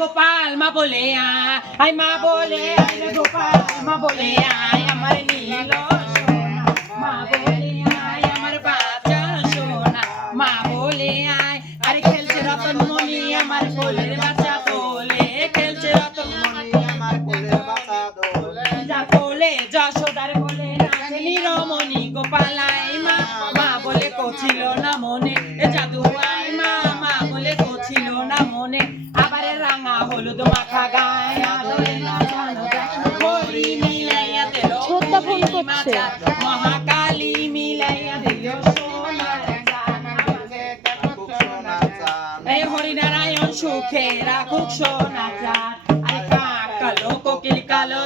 গোপাল মা বলে আয় মা বলে আয় রে গোপাল মা বলে আয় আমার নীল সোনা মা বলে আয় আমার বাচ্চা সোনা মা বলে আয় আরে খেলছে রতনমণি আমার কোলের বাচ্চা দোলে খেলছে রতনমণি আমার কোলের বাচ্চা দোলে যা কোলে যশোদার কোলে নাচে নীলমণি গোপাল আয় মা মা বলে কছিল না মনে এ জাদু আয় মা মা বলে কছিল না মনে আবার রাঙা হলুদ মাখা গায় আদরে না জানো হরি মিলাইয়া দিল ছোট্টা ফোন করছে মহাকালী মিলাইয়া দিল সোনার চান এই হরিনারায়ণ সুখে রাখুক সোনা চান আরে কাক কালো কোকিল কালো